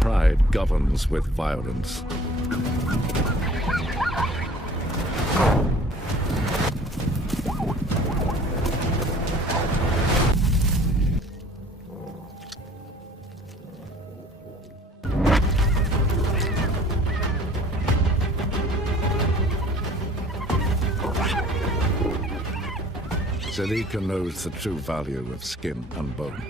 pride governs with violence. Zalika knows the true value of skin and bone.